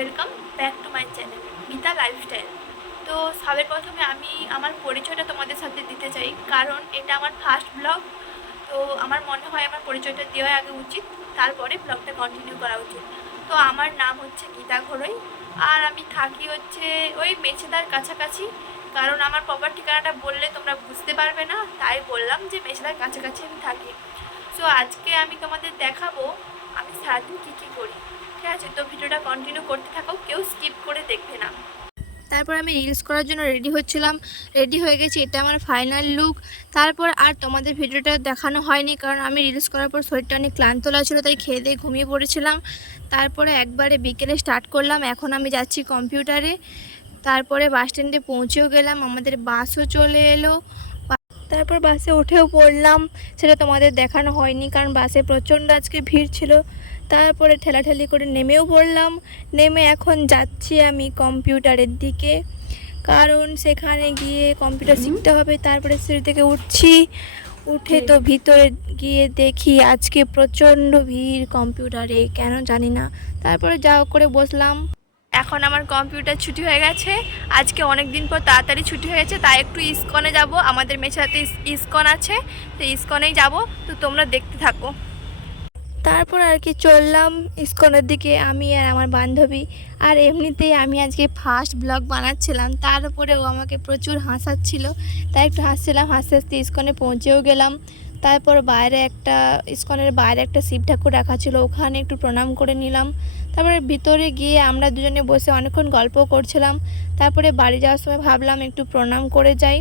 Welcome back to my channel Mita lifestyle তো সবের প্রথমে আমি আমার পরিচয়টা তোমাদের সাথে দিতে চাই, কারণ এটা আমার ফার্স্ট ব্লগ তো আমার মনে হয় আমার পরিচয়টা দেওয়া আগে উচিত, তারপরে ব্লগটা কন্টিনিউ করা উচিত। তো আমার নাম হচ্ছে গীতা ঘরোই আর আমি থাকি হচ্ছে ওই মেছেদার কাছাকাছি, কারণ আমার প্রপার ঠিকানাটা বললে তোমরা বুঝতে পারবে না, তাই বললাম যে মেছেদার কাছাকাছি আমি থাকি। সো আজকে আমি তোমাদের দেখাবো আমি সারাদিন কী কী করি? ঠিক আছে, তো ভিডিওটা কন্টিনিউ করতে থাকো, কেউ স্কিপ করে দেখবে না। তারপর আমি রিলস করার জন্য রেডি হচ্ছিলাম। রেডি হয়ে গেছি, এটা আমার ফাইনাল লুক তারপর আর তোমাদের ভিডিওটা দেখানো হয়নি, কারণ আমি রিলস করার পর শরীরটা অনেক ক্লান্ত লাগছিল, তাই খেয়ে দিয়ে ঘুমিয়ে পড়েছিলাম। তারপরে একবারে বিকেলে স্টার্ট করলাম, এখন আমি যাচ্ছি কম্পিউটারে তারপরে বাস স্ট্যান্ডে পৌঁছেও গেলাম, আমাদের বাসও চলে এলো। তারপর বাসে উঠেও পড়লাম। সেটা তোমাদের দেখানো হয়নি কারণ বাসে প্রচণ্ড আজকে ভিড় ছিল। তারপরে ঠেলাঠেলি করে নেমেও পড়লাম। নেমে এখন যাচ্ছি আমি কম্পিউটারের দিকে। কারণ সেখানে গিয়ে কম্পিউটার শিখতে হবে তারপরে সিঁড়ি থেকে উঠছি। উঠে তো ভিতরে গিয়ে দেখি আজকে প্রচণ্ড ভিড় কম্পিউটারে কেন জানি না। তারপরে যা করে বসলাম। এখন আমার কম্পিউটার ছুটি হয়ে গেছে। আজকে অনেক দিন পর তাড়াতাড়ি ছুটি হয়েছে তাই একটু ইস্কনে যাব। আমাদের মেছাতে ইস্কন আছে, তো ইস্কনেই যাব। তো তোমরা দেখতে থাকো। তারপর আর কি চললাম ইস্কনের দিকে, আমি আর আমার বান্ধবী। আর এমনিতেই আমি আজকে ফার্স্ট ব্লগ বানাচ্ছিলাম, তার উপরে ও আমাকে প্রচুর হাসাচ্ছিল। তাই একটু হাসছিলাম, হাসতে হাসতে ইস্কনে পৌঁছেও গেলাম। তারপর বাইরে একটা, ইস্কনের বাইরে একটা শিব ঠাকুর রাখা ছিল, ওখানে একটু প্রণাম করে নিলাম। তারপরে ভিতরে গিয়ে আমরা দুজনে বসে অনেকক্ষণ গল্প করছিলাম। তারপরে বাড়ি যাওয়ার সময় ভাবলাম একটু প্রণাম করে যাই।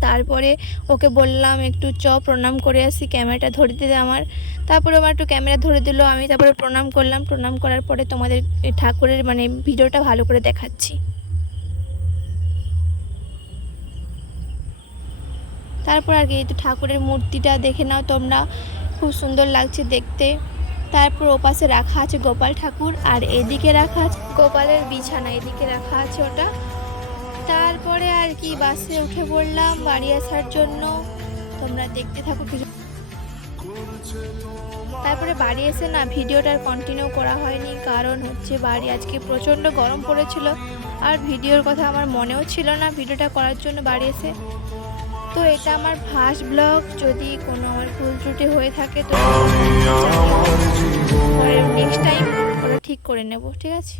তারপরে ওকে বললাম, একটু চ, প্রণাম করে আসি, ক্যামেরাটা ধরে দিতে আমার। তারপরে আমার একটু ক্যামেরা ধরে দিল, আমি তারপরে প্রণাম করলাম। প্রণাম করার পরে তোমাদের ঠাকুরের মানে ভিডিওটা ভালো করে দেখাচ্ছি। তারপর আর কি এই তো ঠাকুরের মূর্তিটা দেখে নাও তোমরা। খুব সুন্দর লাগছে দেখতে। তারপর ওপাশে রাখা আছে গোপাল ঠাকুর আর এদিকে রাখা আছে গোপালের বিছানা, এদিকে রাখা আছে ওটা। তারপরে আর কি বাসে উঠে পড়লাম বাড়ি আসার জন্য। তোমরা দেখতে থাকো তারপরে বাড়ি এসে না ভিডিওটা কন্টিনিউ করা হয়নি, কারণ হচ্ছে বাড়ি আজকে প্রচণ্ড গরম পড়েছিল। আর ভিডিওর কথা আমার মনেও ছিল না ভিডিওটা করার জন্য বাড়ি এসে। তো এটা আমার ফার্স্ট ব্লগ যদি কোনো আমার ভুল ত্রুটি হয়ে থাকে তো নেক্সট টাইম ওটা ঠিক করে নেব ঠিক আছে?